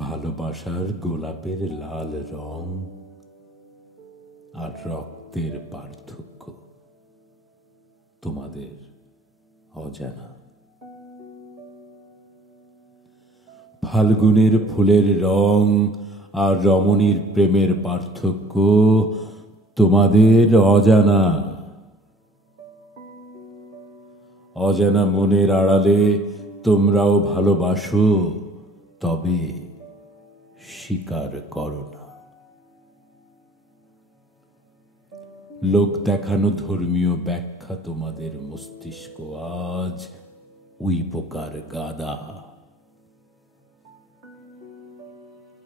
ভালোবাসার গোলাপের লাল রং আর রক্তের পার্থক্য তোমাদের অজানা। ফাল্গুনের ফুলের রং আর রমণীর প্রেমের পার্থক্য তোমাদের অজানা। অজানা মনের আড়ালে তোমরাও ভালোবাসো, তবে স্বীকার করো না। লোক দেখানো ধর্মীয় ব্যাখ্যা তোমাদের মস্তিষ্ক আজ উই পোকার গাদা।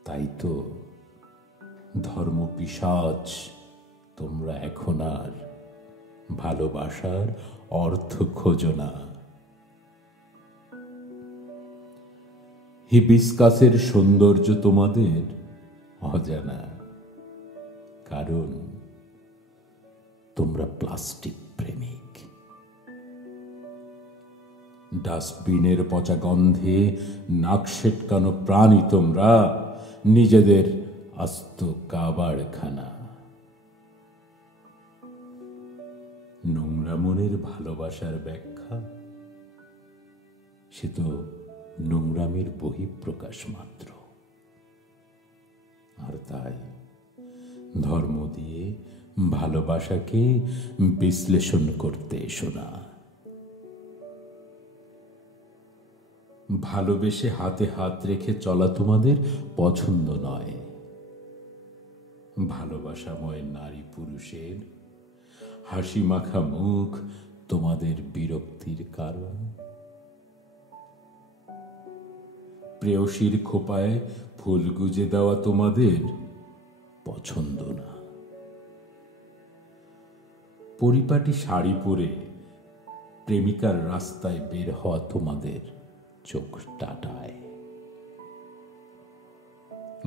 তাই তো ধর্ম পিশাচ তোমরা এখন আর ভালোবাসার অর্থ খোঁজো না। হিবিস্কাসের সৌন্দর্য তোমাদের অজানা, কারণ তোমরা প্লাস্টিক প্রেমিক। ডাস্টবিনের পচা গন্ধে নাক সেটকানো প্রাণী তোমরা, নিজেদের আস্ত কাবারখানা। নোংরা মনের ভালোবাসার ব্যাখ্যা সে তো নোংরামির বহিঃপ্রকাশ মাত্র। আর তাই ধর্ম দিয়ে ভালোবাসাকে বিশ্লেষণ করতে এসো না। ভালোবেসে হাতে হাত রেখে চলা তোমাদের পছন্দ নয়। ভালোবাসাময় নারী পুরুষের হাসি মাখা মুখ তোমাদের বিরক্তির কারণ। প্রেয়সীর খোপায় ফুল গুজে দেওয়া তোমাদের পছন্দ না। পরিপাটি শাড়ি পরে প্রেমিকার রাস্তায় বের হওয়া তোমাদের চোখ টাটায়।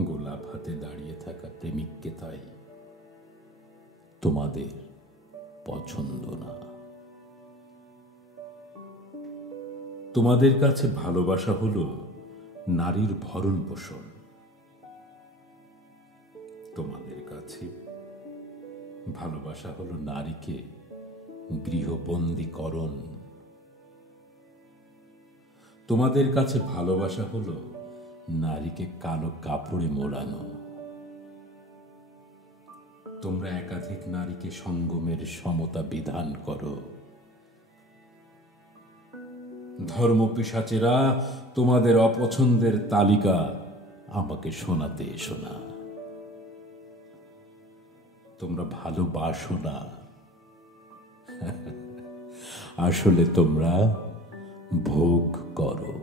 গোলাপ হাতে দাঁড়িয়ে থাকা প্রেমিককে তাই তোমাদের পছন্দ না। তোমাদের কাছে ভালোবাসা হলো নারীর ভরণ পোষণ। তোমাদের কাছে ভালোবাসা হলো নারীকে গৃহবন্দীকরণ। তোমাদের কাছে ভালোবাসা হলো নারীকে কালো কাপড়ে মোড়ানো। তোমরা একাধিক নারীকে সঙ্গমের সমতা বিধান করো। ধর্ম পিশাচেরা তোমাদের অপছন্দের তালিকা আমাকে শোনাতে এসো না। তোমরা ভালোবাসো না, আসলে তোমরা ভোগ করো।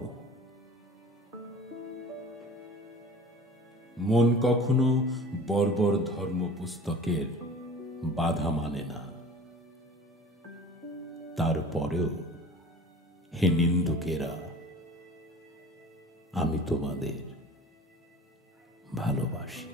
মন কখনো বর্বর ধর্ম পুস্তকের বাধা মানে না। তারপরেও হে নিন্দুকেরা, আমি তোমাদের ভালোবাসি।